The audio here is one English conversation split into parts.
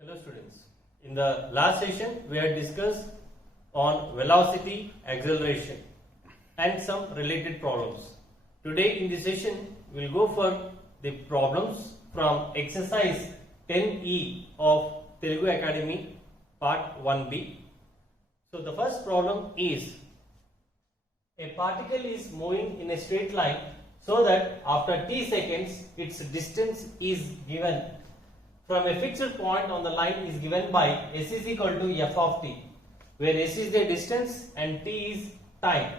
Hello students. In the last session we had discussed on velocity, acceleration and some related problems. Today in this session we will go for the problems from exercise 10E of Telugu Academy part 1B. So the first problem is a particle is moving in a straight line so that after t seconds its distance is given from a fixed point on the line is given by s is equal to f of t, where s is the distance and t is time,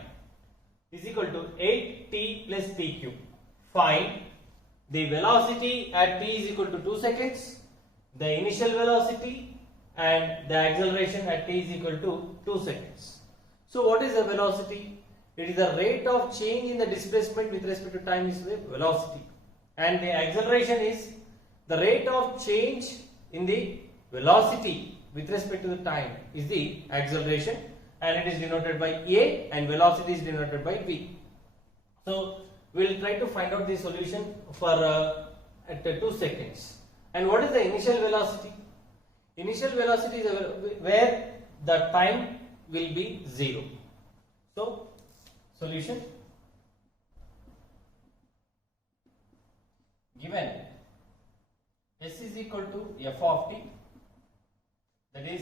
is equal to 8t plus t cube. Find the velocity at t is equal to 2 seconds, the initial velocity and the acceleration at t is equal to 2 seconds. So what is the velocity? It is the rate of change in the displacement with respect to time is the velocity, and the acceleration is the rate of change in the velocity with respect to the time is the acceleration, and it is denoted by a and velocity is denoted by v. So we will try to find out the solution for at 2 seconds. And what is the initial velocity? Initial velocity is where the time will be 0. So solution: given s is equal to f of t, that is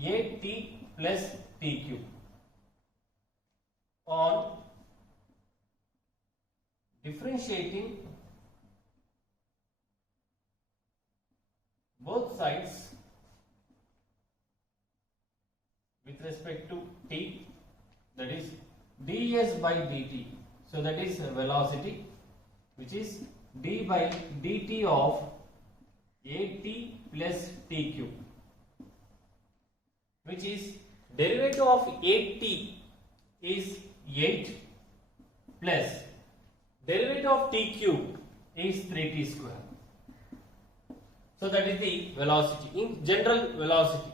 at plus t cube, on differentiating both sides with respect to t, that is ds by dt. So that is velocity, which is d by dt of at plus t cube, which is derivative of 8t is 8 plus derivative of t cube is 3t square. So that is the velocity, in general velocity.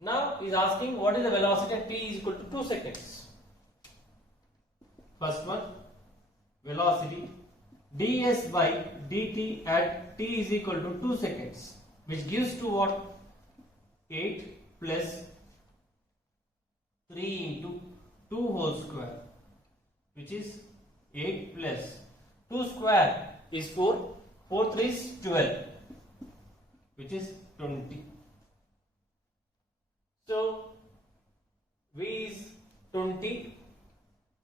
Now he is asking what is the velocity at t is equal to 2 seconds. First one, velocity ds by dt at t is equal to 2 seconds, which gives to what? 8 plus 3 into 2 whole square, which is 8 plus 2 square is 4, 4 3 is 12, which is 20. So v is 20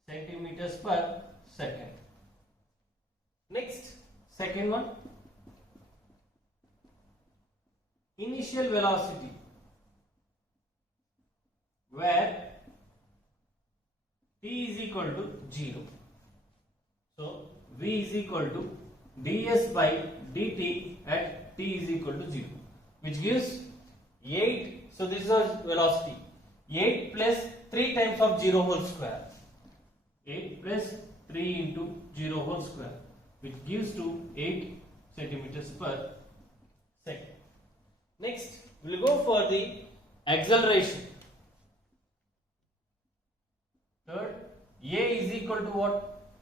centimeters per second. Next, second one, initial velocity, where t is equal to 0. So v is equal to ds by dt at t is equal to 0, which gives 8. So this is our velocity, 8 plus 3 times of 0 whole square, 8 plus 3 into 0 whole square, which gives to 8 centimeters per second. Next, we will go for the acceleration. Third, a is equal to what?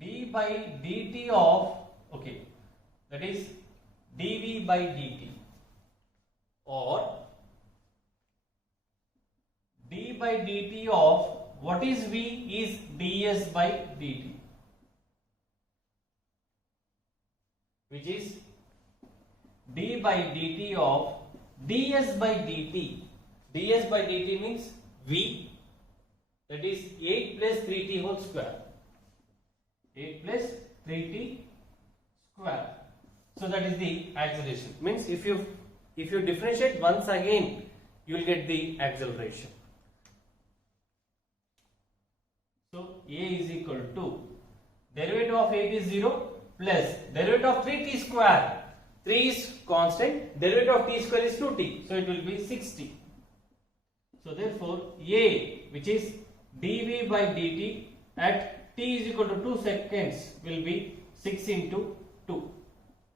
d by dt of, okay, that is dv by dt, or d by dt of what is v is ds by dt, which is d by dt of ds by dt. ds by dt means v, that is 8 plus 3t whole square, 8 plus 3t square. So that is the acceleration. Means if you differentiate once again, you will get the acceleration. So a is equal to derivative of 8 is 0 plus derivative of 3t square. 3 is constant, derivative of t square is 2t, so it will be 6t. So therefore a, which is dv by dt at t is equal to 2 seconds, will be 6 into 2,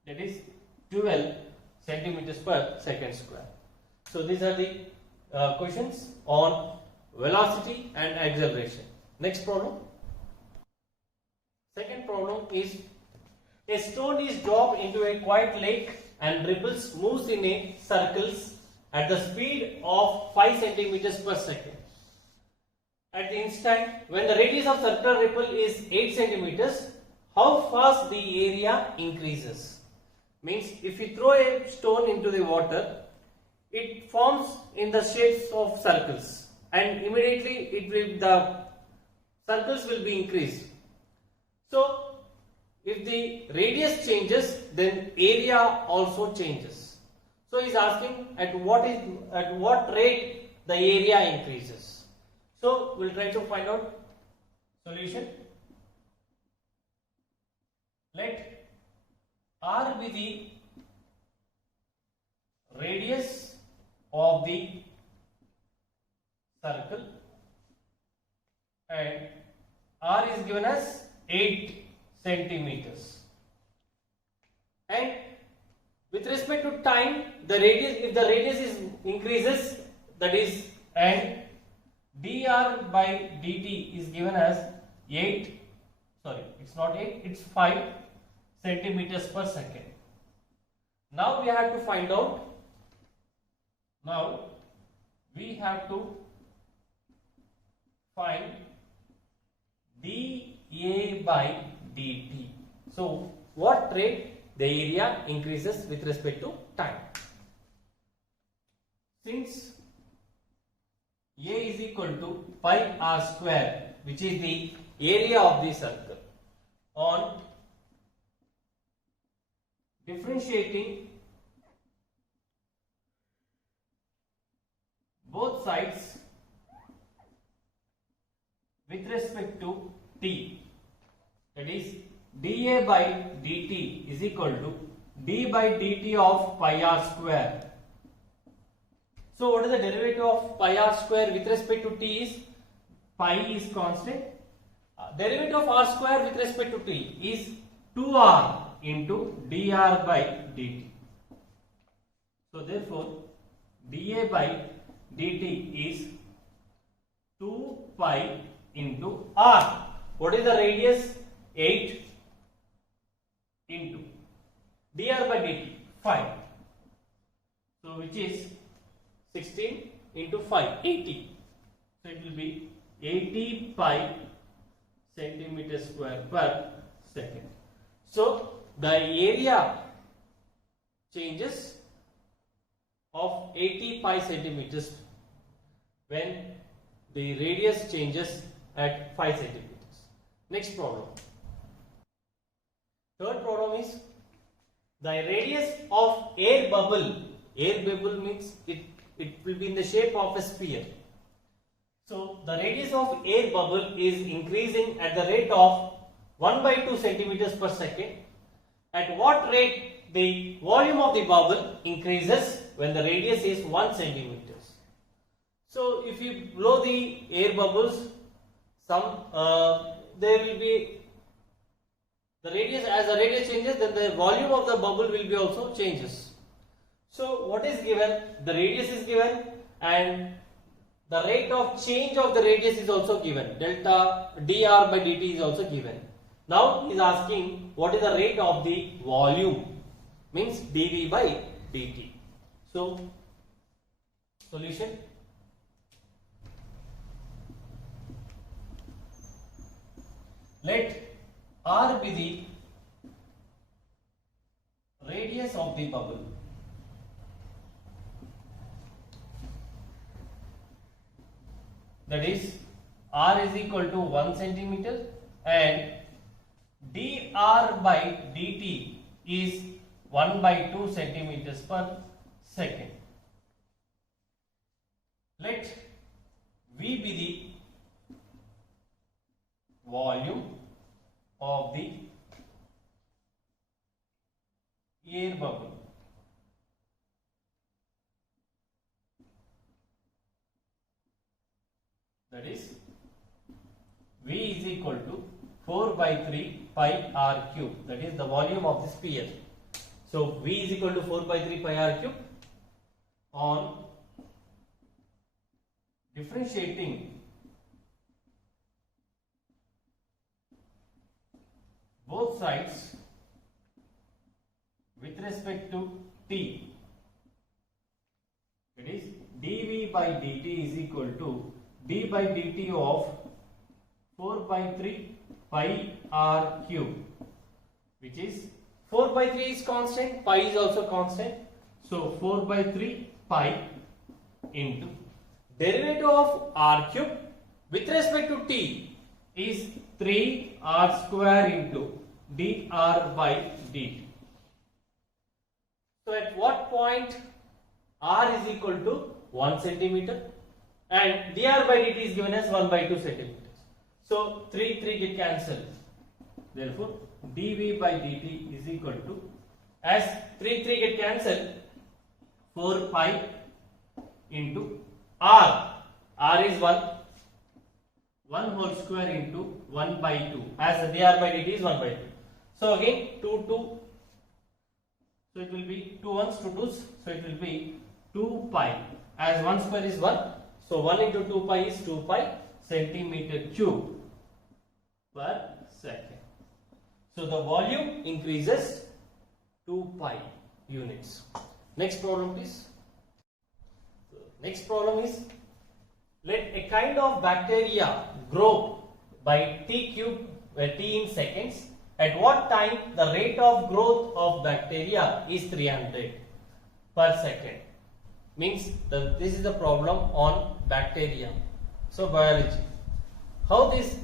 that is 12 centimeters per second square. So these are the questions on velocity and acceleration. Next problem. Second problem is a stone is dropped into a quiet lake and ripples moves in a circles at the speed of 5 centimeters per second. At the instant when the radius of circular ripple is 8 centimeters, how fast the area increases? Means if you throw a stone into the water, it forms in the shapes of circles, and immediately the circles will be increased. So if the radius changes, then area also changes. So he is asking at what rate the area increases. So we'll try to find out solution. Let R be the radius of the circle, and R is given as 8 centimeters, and with respect to time, the radius, if the radius is increases, that is, and dr by dt is given as 5 centimeters per second. Now we have to find out, dA by dt. So what rate the area increases with respect to time? Since A is equal to pi r square, which is the area of the circle, on differentiating both sides with respect to t, that is dA by dt is equal to d by dt of pi r square. So what is the derivative of pi r square with respect to t? Is pi is constant. Derivative of r square with respect to t is 2r into dr by dt. So therefore dA by dt is 2 pi into r. What is the radius? 8 into dr by dt 5. So which is 16 into 5, 80. So it will be 80 pi centimeter square per second. So the area changes of 80 pi centimeters when the radius changes at 5 centimeters. Next problem. Third problem is the radius of air bubble. Air bubble means it will be in the shape of a sphere. So the radius of air bubble is increasing at the rate of 1 by 2 centimeters per second. At what rate the volume of the bubble increases when the radius is 1 centimeter? So if you blow the air bubbles, there will be the radius, as the radius changes, then the volume of the bubble will be also changes. So what is given? The radius is given, and the rate of change of the radius is also given. Delta dr by dt is also given. Now he is asking what is the rate of the volume, means dV by dt. So solution. Let R be the radius of the bubble. That is, R is equal to 1 centimeter, and dr by dt is 1 by 2 centimeters per second. Let V be the volume of the air bubble. That is, V is equal to 4 by 3 pi r cube. That is the volume of the sphere. So V is equal to 4 by 3 pi r cube. On differentiating both sides with respect to t. It is dv by dt is equal to d by dt of 4 by 3 pi r cube, which is 4 by 3 is constant, pi is also constant. So 4 by 3 pi into derivative of r cube with respect to t is 3 r square into dr by dt. So at what point r is equal to 1 centimeter and dr by dt is given as 1 by 2 centimeters. So 3 get cancelled. Therefore dv by dt is equal to, as 3 get cancelled, 4 pi into r is 1 whole square into 1 by 2, as dr by dt is 1 by 2. So again 2, so it will be 2 ones, 2 twos, so it will be 2 pi, as 1 square is 1, so 1 into 2 pi is 2 pi centimeter cube per second. So the volume increases 2 pi units. Next problem please. Next problem is, let a kind of bacteria grow by t cube, where t in seconds. At what time the rate of growth of bacteria is 300 per second? Means this is the problem on bacteria. So biology. How this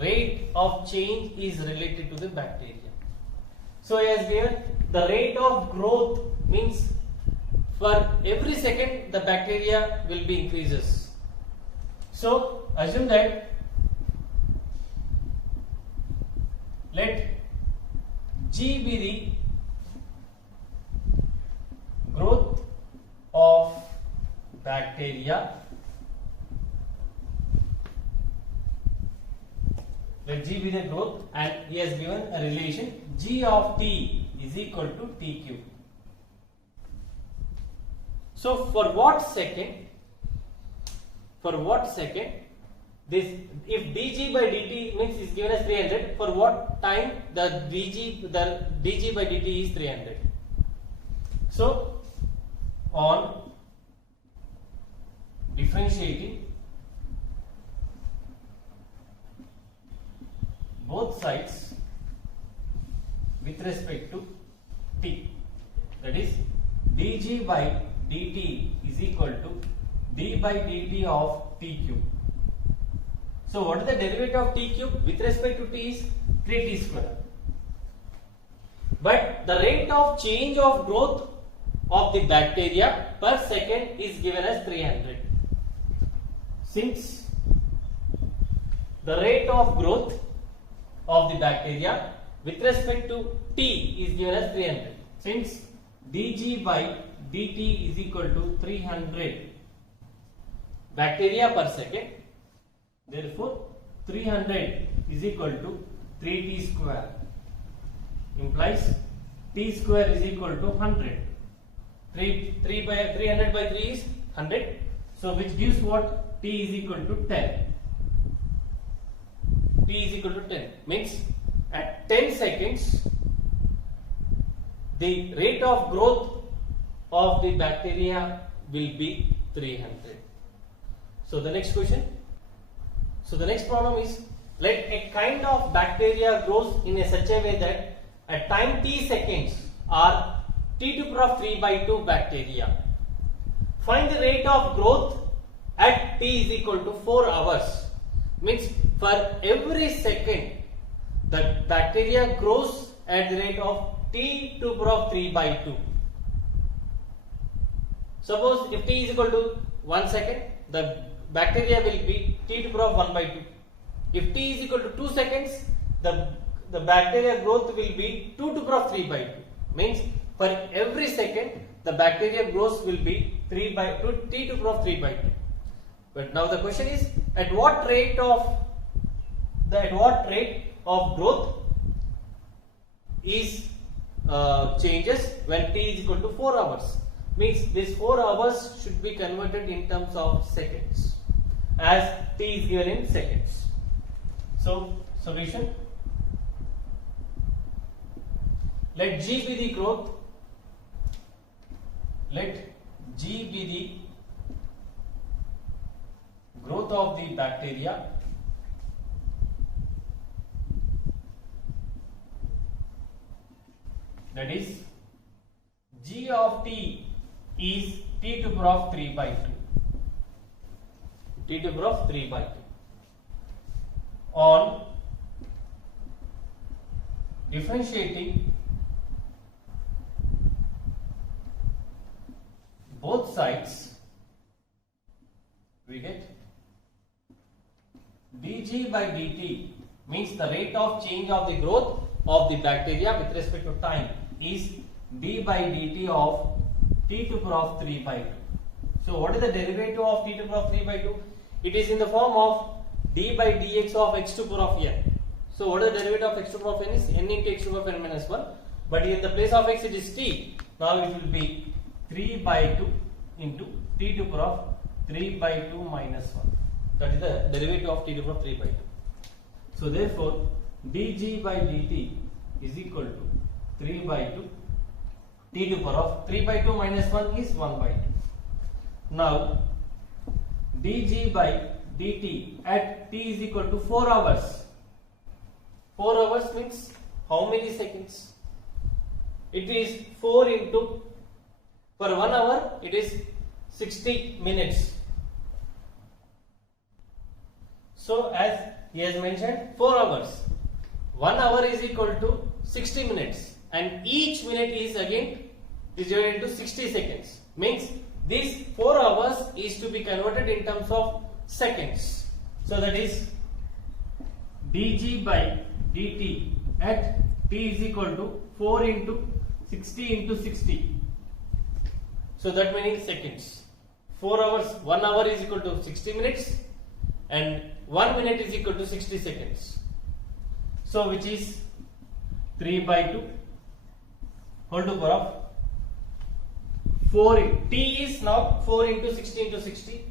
rate of change is related to the bacteria? So as given, the rate of growth means for every second the bacteria will be increases. So assume that let G be the growth of bacteria. Let G be the growth, and he has given a relation G of t is equal to t cube. So for what second this, if dg by dt means is given as 300, for what time the dg by dt is 300? So on differentiating both sides with respect to t, that is dg by dt is equal to d by dt of t cube. So what is the derivative of t cube with respect to t is 3t square. But the rate of change of growth of the bacteria per second is given as 300. Since the rate of growth of the bacteria with respect to t is given as 300, since dg by dt is equal to 300 bacteria per second, therefore 300 is equal to 3t square, implies t square is equal to 100. 300 by 3 is 100, so which gives what? T is equal to 10. T is equal to 10 means at 10 seconds the rate of growth of the bacteria will be 300. So the next question. So the next problem is, let a kind of bacteria grows in such a way that at time t seconds are t to the power of 3 by 2 bacteria. Find the rate of growth at t is equal to 4 hours. Means for every second the bacteria grows at the rate of t to the power of 3 by 2. Suppose if t is equal to 1 second, the bacteria will be t to the power of 1 by 2. If t is equal to 2 seconds, the bacteria growth will be 2 to the power of 3 by 2. Means for every second the bacteria growth will be 3 by 2 t to the power of 3 by 2. But now the question is, at what rate of growth is changes when t is equal to 4 hours? Means this 4 hours should be converted in terms of seconds, as t is given in seconds. So solution, let G be the growth let G be the growth of the bacteria that is G of T is T to the power of 3 by 2. T to the power of 3 by 2 on differentiating both sides we get dg by dt means the rate of change of the growth of the bacteria with respect to time is d by dt of t to the power of 3 by 2. So what is the derivative of t to the power of 3 by 2? It is in the form of d by dx of x to the power of n. So what is the derivative of x to the power of n is n into x to the power of n minus 1, but in the place of x it is t. Now it will be 3 by 2 into t to the power of 3 by 2 minus 1. That is the derivative of t to the power of 3 by 2. So therefore dg by dt is equal to 3 by 2 t to the power of 3 by 2 minus 1 is 1 by 2. Now dg by dt at t is equal to 4 hours. 4 hours means how many seconds? It is 4 into, for 1 hour it is 60 minutes. So as he has mentioned 4 hours. 1 hour is equal to 60 minutes and each minute is again divided into 60 seconds. Means this 4 hours is to be converted in terms of seconds. So that is dg by dt at t is equal to 4 into 60 into 60. So that means seconds. 4 hours, 1 hour is equal to 60 minutes and 1 minute is equal to 60 seconds. So which is 3 by 2 whole to the power of 4. T is now 4 into 60 into 60.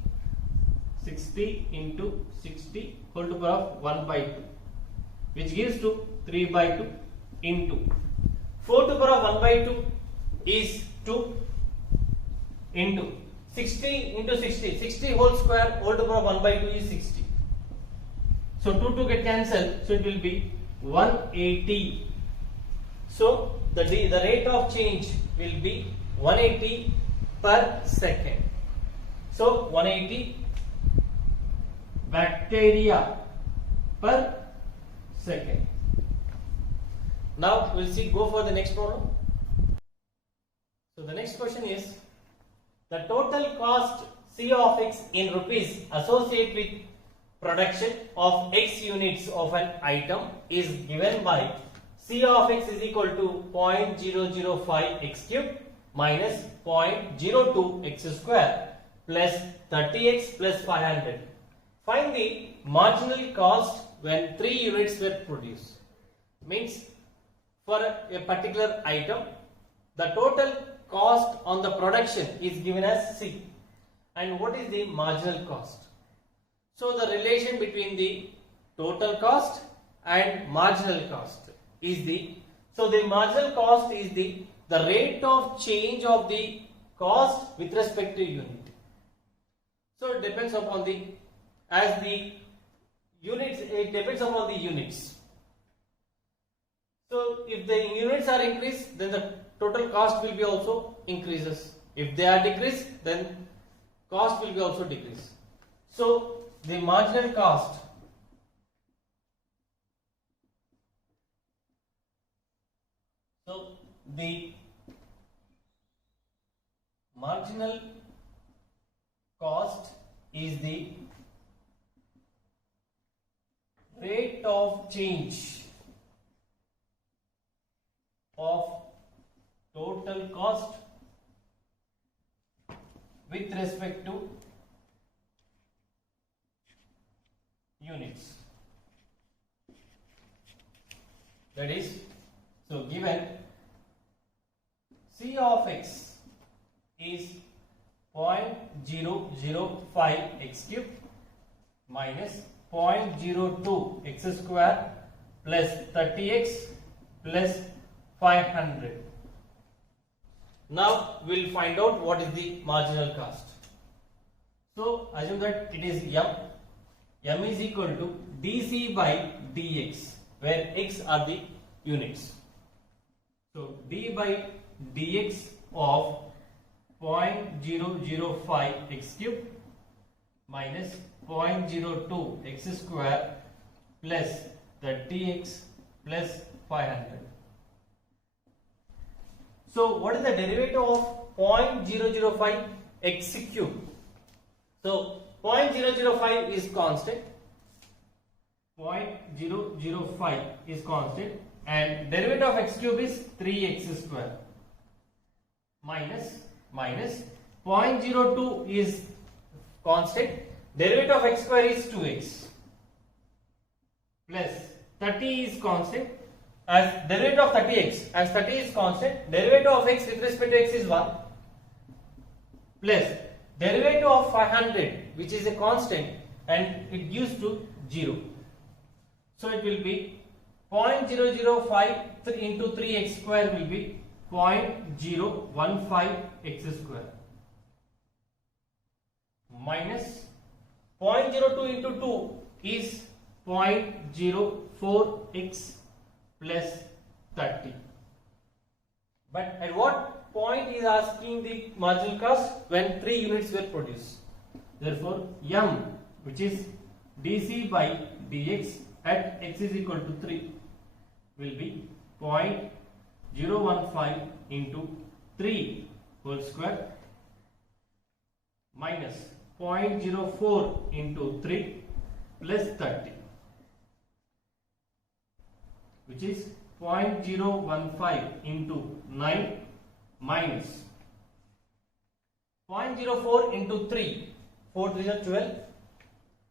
60 into 60 whole to the power of 1 by 2, which gives to 3 by 2 into 4 to the power of 1 by 2 is 2 into 60 into 60. 60 whole square whole to the power of 1 by 2 is 60. So 2 get cancelled. So it will be 180. So the rate of change will be 180 per second. So 180 bacteria per second. Now we'll see, go for the next problem. So the next question is the total cost C of x in rupees associated with production of x units of an item is given by C of x is equal to 0.005 x cube minus 0.02 x square plus 30x plus 500. Find the marginal cost when 3 units were produced. Means for a particular item, the total cost on the production is given as C. And what is the marginal cost? So the relation between the total cost and marginal cost is the marginal cost is the rate of change of the cost with respect to unit. So it depends upon the units, it depends upon the units. So if the units are increased, then the total cost will be also increases. If they are decreased, then cost will be also decreased. So the marginal cost is the rate of change of total cost with respect to units. That is, so given C of x is 0.005 x cube minus 0.02 x square plus 30x plus 500. Now we'll find out what is the marginal cost. So assume that it is m. M is equal to dc by dx, where x are the units. So d by dx of 0.005 x cube minus 0.02 x square plus the dx plus 500. So what is the derivative of 0.005 x cube? So 0.005 is constant. 0.005 is constant, and derivative of x cube is 3x square minus 0.02 is constant. Derivative of x square is 2x plus 30 is constant. As derivative of 30x, as 30 is constant, derivative of x with respect to x is 1 plus derivative of 500, which is a constant, and it gives to 0. So it will be 0.005 into 3x square will be 0.015 x square minus 0.02 into 2 is 0.04 x plus 30. But at what point is asking the marginal cost? When 3 units were produced. Therefore m, which is dc by dx at x is equal to 3, will be 0.015 into 3 whole square minus 0.04 into 3 plus 30, which is 0.015 into 9 minus 0.04 into 3, 4 3 are 12,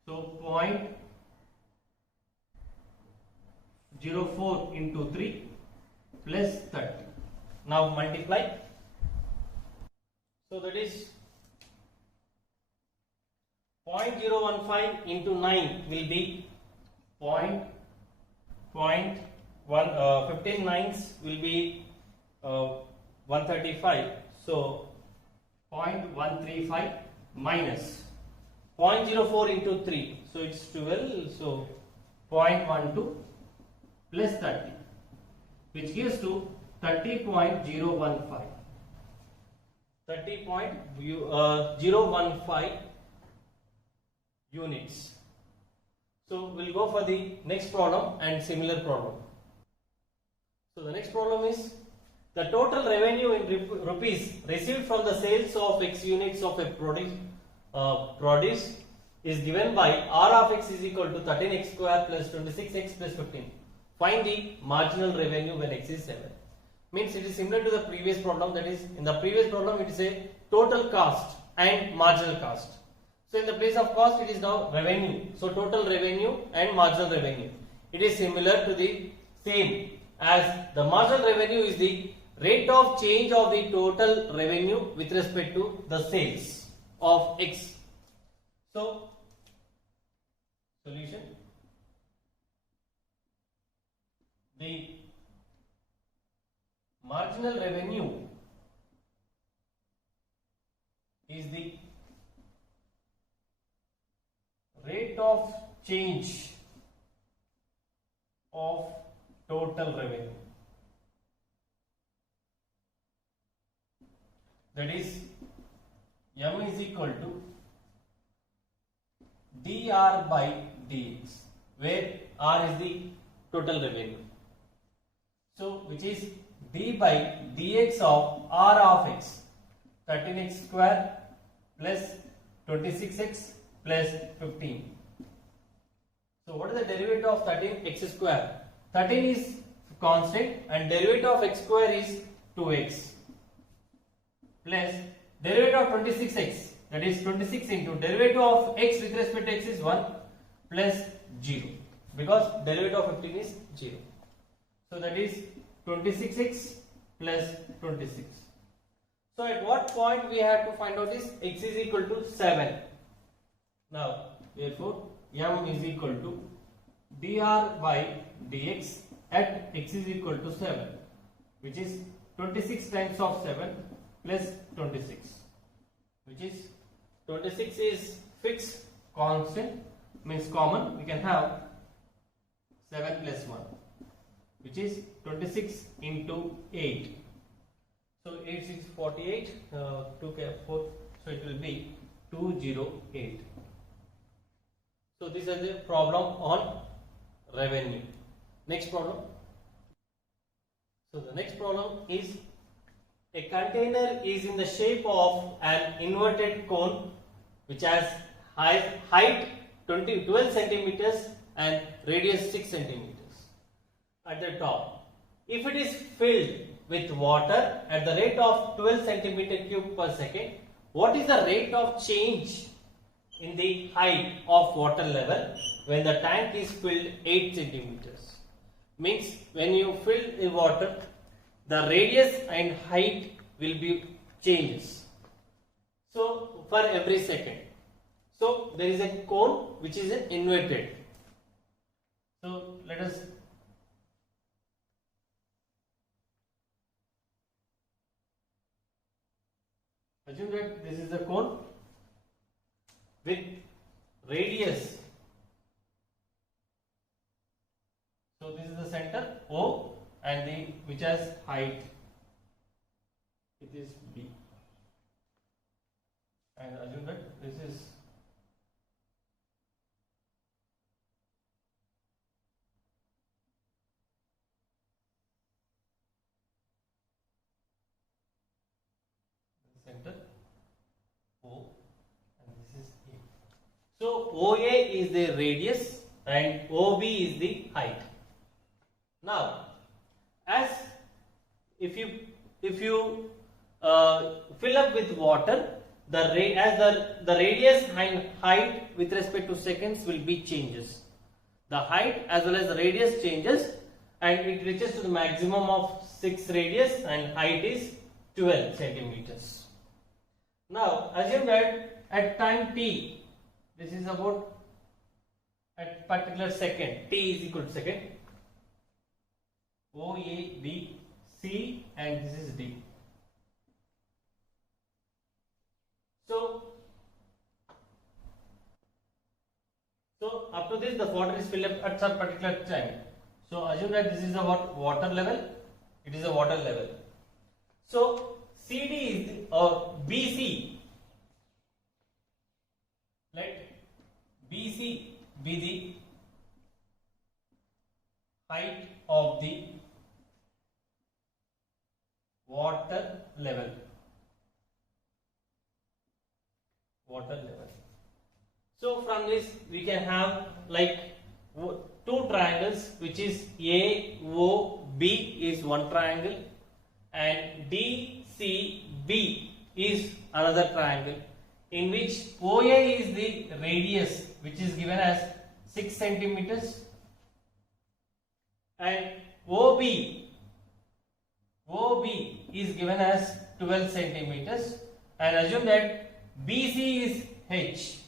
so 0.04 into 3 plus 30. Now multiply. So that is 0.015 into 9 will be 15 nines will be 135. So 0.135 minus 0.04 into 3. So it's 12. So 0.12 plus 30, which gives to 30.015. 30.015 units. So we'll go for the next problem and similar problem. So the next problem is the total revenue in rupees received from the sales of x units of a produce is given by r of x is equal to 13x square plus 26x plus 15. Find the marginal revenue when x is 7. Means it is similar to the previous problem. That is, in the previous problem it is a total cost and marginal cost. So in the place of cost it is now revenue. So total revenue and marginal revenue. It is similar to the same as the marginal revenue is the rate of change of the total revenue with respect to the sales of x. So solution. The marginal revenue is the rate of change of total revenue. That is, m is equal to dr by dx, where r is the total revenue. So which is d by dx of r of x, 13x square plus 26x plus 15. So what is the derivative of 13x square? 13 is constant and derivative of x square is 2x plus derivative of 26x, that is 26 into derivative of x with respect to x is 1 plus 0, because derivative of 15 is 0. So that is 26x plus 26. So at what point we have to find out this? X is equal to 7. Now therefore m is equal to dr by dx at x is equal to 7, which is 26 times of 7, plus 26, which is 26 is fixed constant, means common. We can have 7 plus 1, which is 26 into 8. So 8 6 48, 2 4, so it will be 208. So this is the problem on revenue. Next problem. So the next problem is a container is in the shape of an inverted cone which has height 12 centimeters and radius 6 centimeters at the top. If it is filled with water at the rate of 12 centimeter cube per second, what is the rate of change in the height of water level when the tank is filled 8 centimeters? Means when you fill the water, the radius and height will be changes. So for every second. So there is a cone which is inverted. So let us assume that this is the cone with radius. So this is the center O and the which has height, it is B, and assume that this is the center O and this is A. So OA is the radius and OB is the height. Now, as if you fill up with water, the radius and height with respect to seconds will be changes. The height as well as the radius changes, and it reaches to the maximum of 6 radius and height is 12 centimeters. Now, assume that at time t, this is about at particular second, t is equal to second. O, A, B, C, and this is D. So up to this the water is filled up at some particular time. So assume that this is a water level. It is a water level. So CD is or BC. Let BC be the height of the water level. So from this we can have like two triangles, which is AOB is one triangle and DCB is another triangle, in which OA is the radius which is given as 6 centimeters and OB is given as 12 centimeters, and assume that BC is H,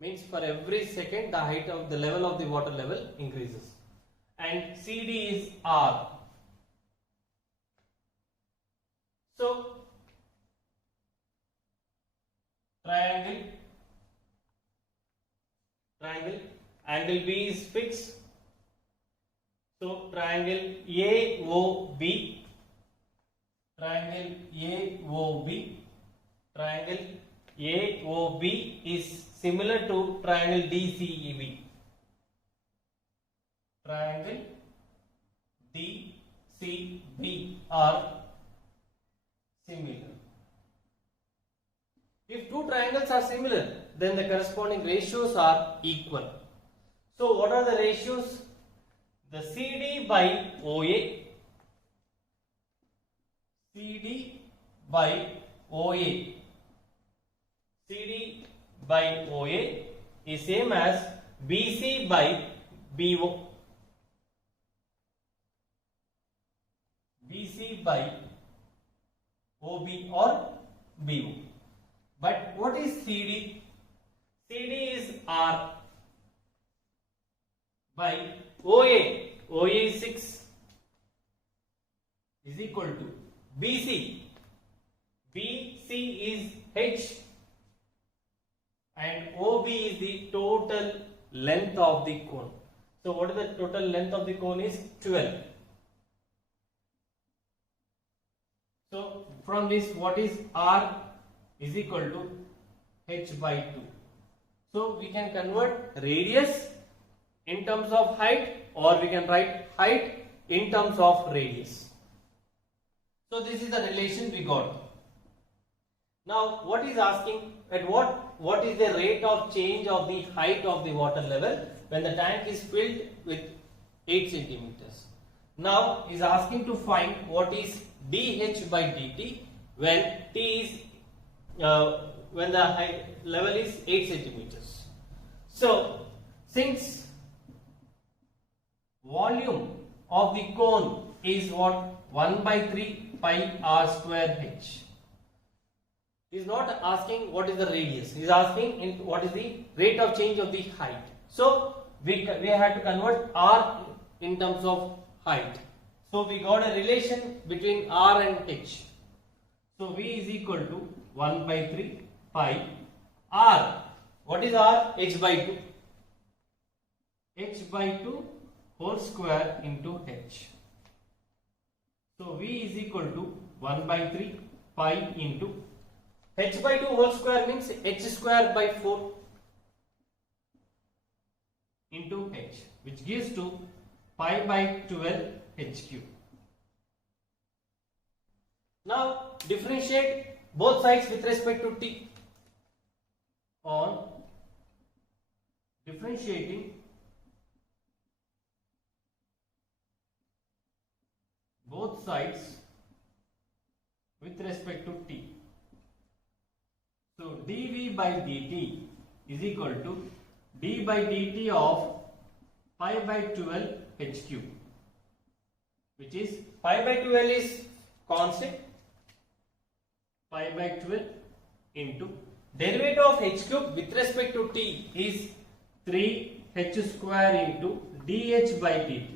means for every second the height of the level of the water level increases, and CD is R. So triangle angle B is fixed. So triangle AOB is similar to triangle DCEB. Triangle DCB are similar. If two triangles are similar, then the corresponding ratios are equal. So what are the ratios? The CD by OA, CD by OA is same as BC by BO. BC by OB or BO. But what is CD? CD is R by OA. OA is 6 is equal to BC. BC is H and OB is the total length of the cone. So what is the total length of the cone is 12. So from this, what is R is equal to H by 2. So we can convert radius in terms of height, or we can write height in terms of radius. So this is the relation we got. Now what is asking, at what is the rate of change of the height of the water level when the tank is filled with 8 centimeters. Now is asking to find what is dH by dt when T is when the height level is 8 centimeters. So since volume of the cone is what 1 by 3 pi r square h. He is not asking what is the radius. He is asking what is the rate of change of the height. So we had to convert r in terms of height. So we got a relation between r and h. So v is equal to 1 by 3 pi r. What is r? H by 2. H by 2 whole square into h. So v is equal to 1 by 3 pi into h by 2 whole square means h square by 4 into h, which gives to pi by 12 h cube. Now differentiate both sides with respect to t. On differentiating both sides with respect to t. So dV by dt is equal to d by dt of pi by 12 h cube, which is pi by 12 is constant, pi by 12 into derivative of h cube with respect to t is 3h square into dH by dt.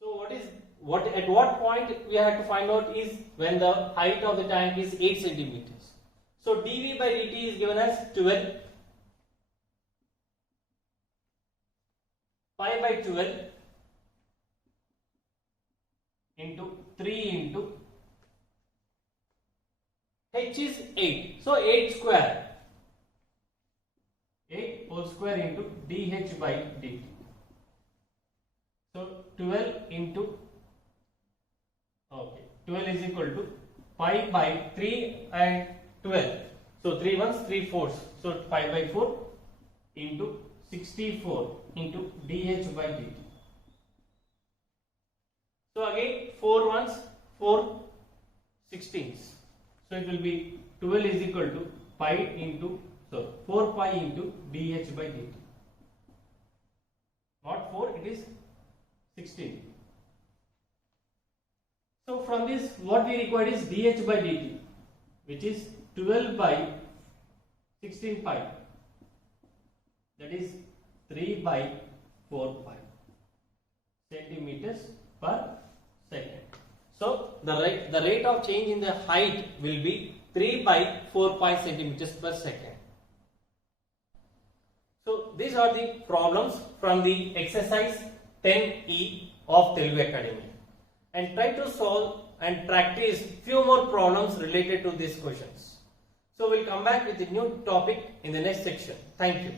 So at what point we have to find out is when the height of the tank is 8 centimeters. So dV by dt is given as 12 pi by 12 into 3 into h is 8. So 8 square. 8 whole square into dH by dt. So 12 into 12 is equal to pi by 3 and 12. So 3 ones 3 fours. So pi by 4 into 64 into dH by dt. So again 4 ones 4 16s. So it will be 12 is equal to pi into 4 pi into dH by dt. Not 4, it is 16. So from this what we require is dH by dt, which is 12 by 16 pi, that is 3 by 4 pi centimeters per second. So the rate of change in the height will be 3 by 4 pi centimeters per second. So these are the problems from the exercise 10E of Telugu Academy, and try to solve and practice few more problems related to these questions. So we'll come back with a new topic in the next section. Thank you.